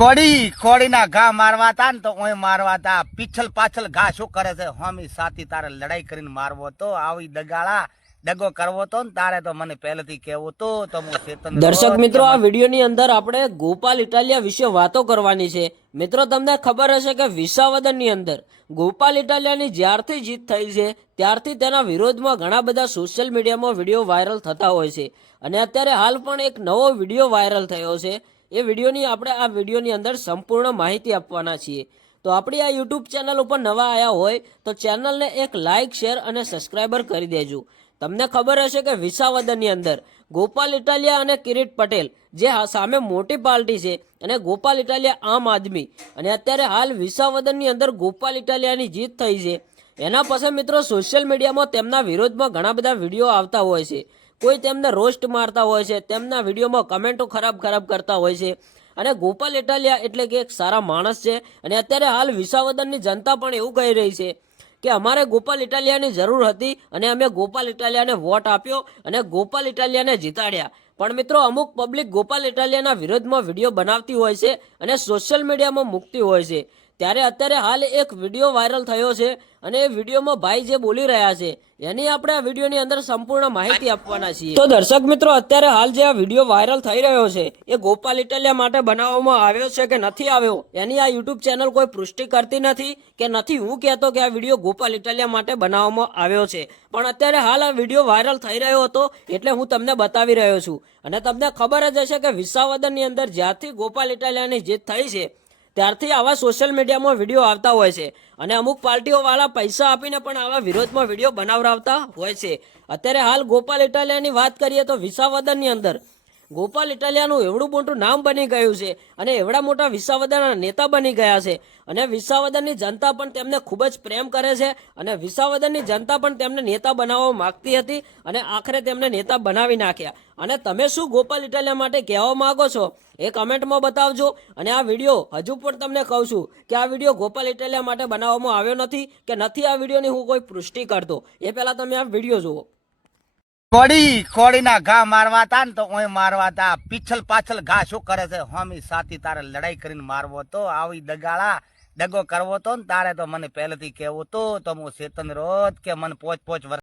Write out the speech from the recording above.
કોડી કોડીના ઘા મારવા તા ને તો ઓય મારવા તા પીછલ પાછળ ઘા શું કરે છે? હોમી સાથી તારે લડાઈ કરીને મારવો તો આવી દગાળા દગો કરવો તો ને તારે તો મને પહેલેથી કહેવું તો તો હું ચેતન દર્શક મિત્રો આ વિડીયોની અંદર આપણે ગોપાલ ઇટાલિયા વિશે વાતો કરવાની છે. મિત્રો તમને ખબર હશે કે વિસાવદનની અંદર ગોપાલ ઇટાલિયાની જ્યારથી જીત થઈ છે ત્યારથી તેના વિરોધમાં ઘણા બધા સોશિયલ મીડિયામાં વીડિયો વાયરલ થતા હોય છે. અને અત્યારે હાલ પણ એક નવો વીડિયો વાયરલ થયો છે. એ વિડીયોની આપણે આ વિડીયોની અંદર સંપૂર્ણ માહિતી આપવાના છીએ. તો આપણી આ યુટ્યુબ ચેનલ ઉપર નવા આવ્યા હોય તો ચેનલને એક લાઇક શેર અને સબસ્ક્રાઈબર કરી દેજો. તમને ખબર હશે કે વિસાવદનની અંદર ગોપાલ ઇટાલિયા અને કિરીટ પટેલ જે સામે મોટી પાર્ટી છે અને ગોપાલ ઇટાલિયા આમ આદમી અને અત્યારે હાલ વિસાવદનની અંદર ગોપાલ ઇટાલિયાની જીત થઈ છે. એના પછી મિત્રો સોશિયલ મીડિયામાં તેમના વિરોધમાં ઘણા બધા વીડિયો આવતા હોય છે. કોઈ તેમને રોસ્ટ મારતા હોય છે, તેમના વિડીયોમાં કમેન્ટો ખરાબ ખરાબ કરતા હોય છે. અને ગોપાલ ઇટાલિયા એટલે કે એક સારા માણસ છે અને અત્યારે હાલ વિસાવદનની જનતા પણ એવું કહી રહી છે કે અમારે ગોપાલ ઇટાલિયાની જરૂર હતી અને અમે ગોપાલ ઇટાલિયાને વોટ આપ્યો અને ગોપાલ ઇટાલિયાને જીતાડ્યા. પણ મિત્રો, અમુક પબ્લિક ગોપાલ ઇટાલિયાના વિરોધમાં વીડિયો બનાવતી હોય છે અને સોશિયલ મીડિયામાં મૂકતી હોય છે. ત્યારે અત્યારે હાલ એક વીડિયો વાયરલ થયો છે અને એ વિડીયોમાં ભાઈ જે બોલી રહ્યા છે, એની આપણે આ વિડીયોની અંદર સંપૂર્ણ માહિતી આપવાના છીએ. તો દર્શક મિત્રો, અત્યારે હાલ જે આ વીડિયો વાયરલ થઈ રહ્યો છે, એ ગોપાલ ઇટાલિયા માટે બનાવવામાં આવ્યો છે કે નથી આવ્યો? એની આ યુટ્યુબ ચેનલ કોઈ પુષ્ટિ કરતી નથી કે નથી? હું કહેતો કે આ વીડિયો ગોપાલ ઇટાલિયા માટે બનાવવામાં આવ્યો છે. પણ અત્યારે હાલ આ વીડિયો વાયરલ થઈ રહ્યો હતો એટલે હું તમને બતાવી રહ્યો છું. અને તમને ખબર જ હશે કે વિસાવદનની અંદર જ્યાંથી ગોપાલ ઇટાલિયાની જીત થઈ છે ત્યારથી આવા સોશિયલ મીડિયામાં વીડિયો આવતા હોય છે. અને અમુક પાર્ટીઓવાળા પૈસા આપીને પણ આવા વિરોધમાં વીડિયો બનાવડાવતા હોય છે. અત્યારે હાલ ગોપાલ ઇટાલિયાની વાત કરીએ તો વિસાવદનની અંદર ગોપાલ ઇટાલિયાનું એવડું મોટું નામ બની ગયું છે અને એવડા મોટા વિસાવદરના નેતા બની ગયા છે. અને વિસાવદરની જનતા પણ તેમને ખૂબ જ પ્રેમ કરે છે અને વિસાવદરની જનતા પણ તેમને નેતા બનાવવા માગતી હતી અને આખરે તેમને નેતા બનાવી નાખ્યા. અને તમે શું ગોપાલ ઇટાલિયા માટે કહેવા માગો છો એ કમેન્ટમાં બતાવજો અને આ વીડિયો હજુ પણ તમને કહું છું કે આ વીડિયો ગોપાલ ઇટાલિયા માટે બનાવવામાં આવ્યો નથી કે નથી આ વિડીયોની હું કોઈ પુષ્ટિ કરતો. એ પહેલાં તમે આ વીડિયો જુઓ. કોડી કોડીના ઘા મારવા તા ને તો ઓય મારવા તા પીછલ પાછળ ઘા શું કરે છે? હોમી સાથી તારે લડાઈ કરીને મારવો તો, આવી દગાળા દગો કરવો તો ને તારે તો મને પહેલેથી કહેવું તો તો હું ચેતન રોત કે મને પોચ પોચ વર્ષ